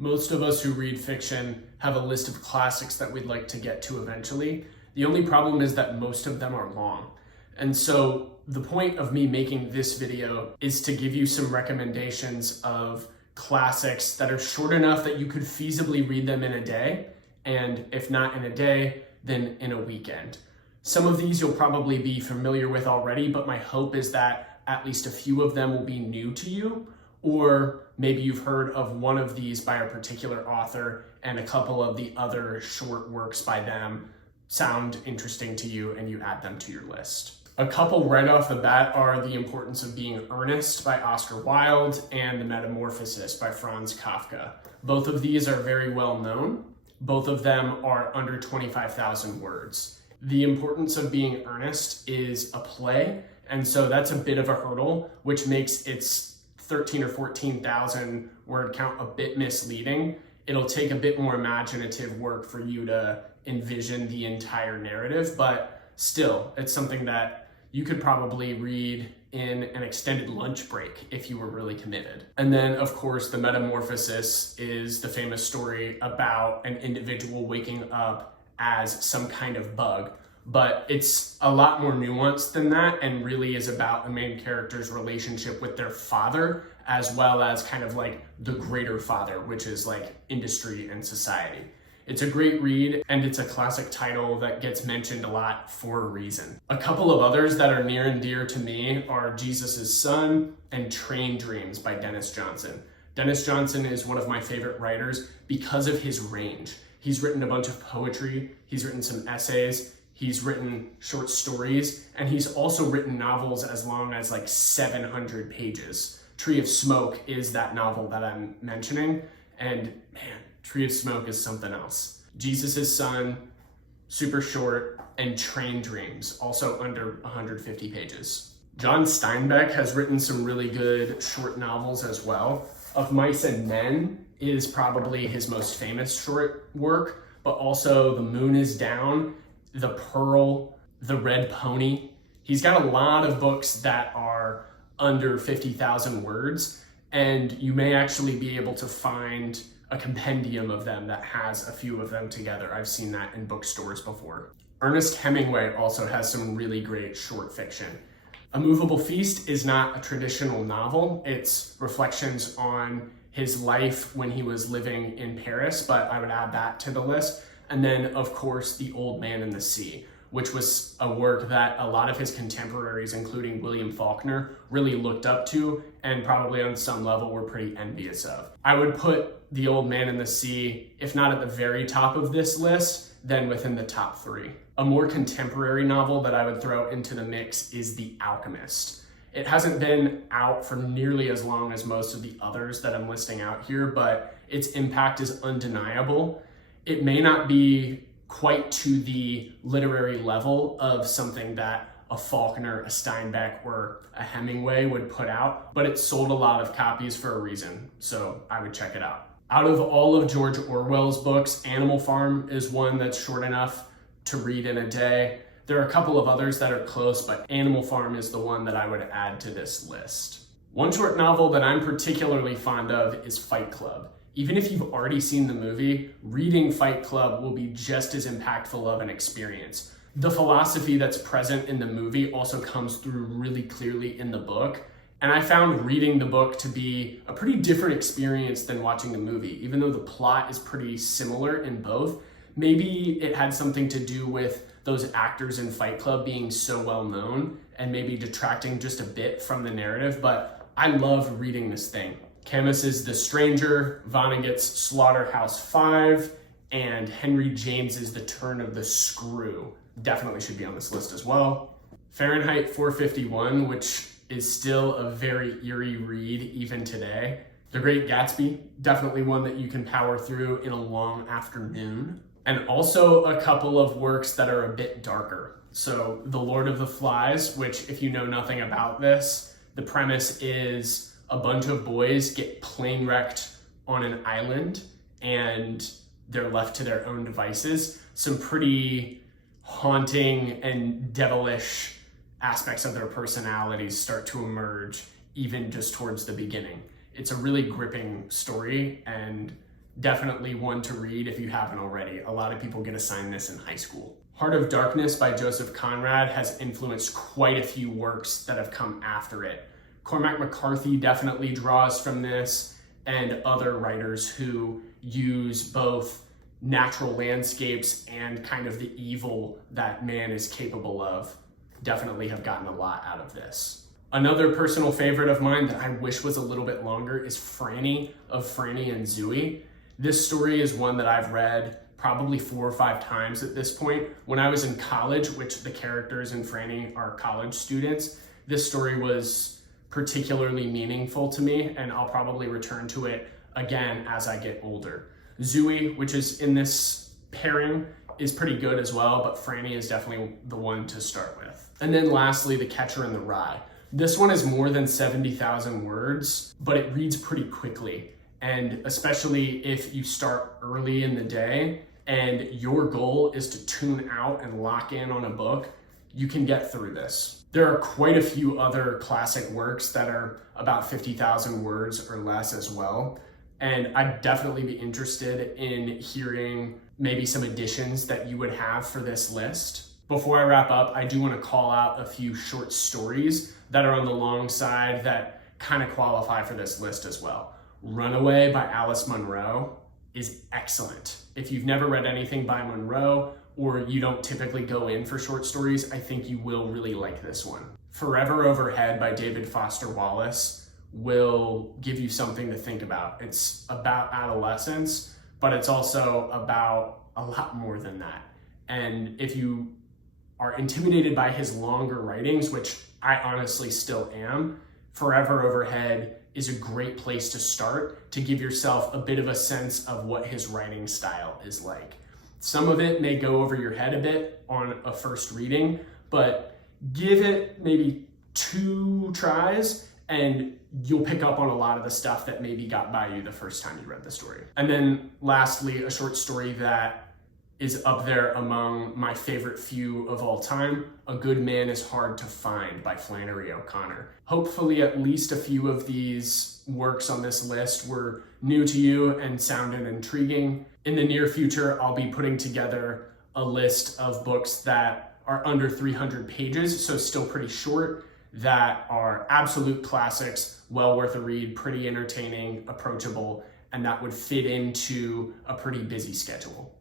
Most of us who read fiction have a list of classics that we'd like to get to eventually. The only problem is that most of them are long. And so the point of me making this video is to give you some recommendations of classics that are short enough that you could feasibly read them in a day, and if not in a day, then in a weekend. Some of these you'll probably be familiar with already, but my hope is that at least a few of them will be new to you, or maybe you've heard of one of these by a particular author and a couple of the other short works by them sound interesting to you and you add them to your list. A couple right off the bat are The Importance of Being Earnest by Oscar Wilde and The Metamorphosis by Franz Kafka. Both of these are very well known. Both of them are under 25,000 words. The Importance of Being Earnest is a play, and so that's a bit of a hurdle, which makes its 13 or 14,000 word count a bit misleading. It'll take a bit more imaginative work for you to envision the entire narrative, but still, it's something that you could probably read in an extended lunch break if you were really committed. And then, of course, The Metamorphosis is the famous story about an individual waking up as some kind of bug. But it's a lot more nuanced than that and really is about the main character's relationship with their father, as well as kind of like the greater father, which is like industry and society. It's a great read, and it's a classic title that gets mentioned a lot for a reason. A couple of others that are near and dear to me are Jesus' Son and Train Dreams by Dennis Johnson. Dennis Johnson is one of my favorite writers because of his range. He's written a bunch of poetry, he's written some essays, he's written short stories, and he's also written novels as long as like 700 pages. Tree of Smoke is that novel that I'm mentioning, and man, Tree of Smoke is something else. Jesus' Son, super short, and Train Dreams, also under 150 pages. John Steinbeck has written some really good short novels as well. Of Mice and Men is probably his most famous short work, but also The Moon is Down, The Pearl, The Red Pony. He's got a lot of books that are under 50,000 words, and you may actually be able to find a compendium of them that has a few of them together. I've seen that in bookstores before. Ernest Hemingway also has some really great short fiction. A Moveable Feast is not a traditional novel. It's reflections on his life when he was living in Paris, but I would add that to the list. And then, of course, The Old Man and the Sea, which was a work that a lot of his contemporaries, including William Faulkner, really looked up to and probably on some level were pretty envious of. I would put The Old Man and the Sea, if not at the very top of this list, then within the top 3. A more contemporary novel that I would throw into the mix is The Alchemist. It hasn't been out for nearly as long as most of the others that I'm listing out here, but its impact is undeniable. It may not be quite to the literary level of something that a Faulkner, a Steinbeck, or a Hemingway would put out, but it sold a lot of copies for a reason, so I would check it out. Out of all of George Orwell's books, Animal Farm is one that's short enough to read in a day. There are a couple of others that are close, but Animal Farm is the one that I would add to this list. One short novel that I'm particularly fond of is Fight Club. Even if you've already seen the movie, reading Fight Club will be just as impactful of an experience. The philosophy that's present in the movie also comes through really clearly in the book, and I found reading the book to be a pretty different experience than watching the movie. Even though the plot is pretty similar in both, maybe it had something to do with those actors in Fight Club being so well known and maybe detracting just a bit from the narrative, but I love reading this thing. Camus's The Stranger, Vonnegut's Slaughterhouse Five, and Henry James's The Turn of the Screw definitely should be on this list as well. Farenheit 451, which is still a very eerie read even today. The Great Gatsby, definitely one that you can power through in a long afternoon. And also a couple of works that are a bit darker. So The Lord of the Flies, which if you know nothing about this, the premise is a bunch of boys get plane wrecked on an island and they're left to their own devices. Some pretty haunting and devilish aspects of their personalities start to emerge even just towards the beginning. It's a really gripping story, and Definitely one to read if you haven't already. A lot of people get assigned this in high school. Heart of Darkness by Joseph Conrad has influenced quite a few works that have come after it. Cormac McCarthy definitely draws from this, and other writers who use both natural landscapes and kind of the evil that man is capable of definitely have gotten a lot out of this. Another personal favorite of mine that I wish was a little bit longer is Franny of Frannie and Zooey. This story is one that I've read probably 4 or 5 times at this point. When I was in college, which the characters in Franny are college students, this story was particularly meaningful to me, and I'll probably return to it again as I get older. Zooey, which is in this pairing, is pretty good as well, but Franny is definitely the one to start with. And then lastly, The Catcher in the Rye. This one is more than 70,000 words, but it reads pretty quickly. And especially if you start early in the day and your goal is to tune out and lock in on a book, you can get through this. There are quite a few other classic works that are about 50,000 words or less as well. And I'd definitely be interested in hearing maybe some additions that you would have for this list. Before I wrap up, I do want to call out a few short stories that are on the long side that kind of qualify for this list as well. Runaway by Alice Munro is excellent. If you've never read anything by Monroe, or you don't typically go in for short stories, I think you will really like this one. Forever Overhead by David Foster Wallace will give you something to think about. It's about adolescence, but it's also about a lot more than that. And if you are intimidated by his longer writings, which I honestly still am, Forever Overhead is a great place to start to give yourself a bit of a sense of what his writing style is like. Some of it may go over your head a bit on a first reading, but give it maybe 2 tries and you'll pick up on a lot of the stuff that maybe got by you the first time you read the story. And then lastly, a short story that is up there among my favorite few of all time, A Good Man is Hard to Find by Flannery O'Connor. Hopefully at least a few of these works on this list were new to you and sounded intriguing. In the near future, I'll be putting together a list of books that are under 300 pages, so still pretty short, that are absolute classics, well worth a read, pretty entertaining, approachable, and that would fit into a pretty busy schedule.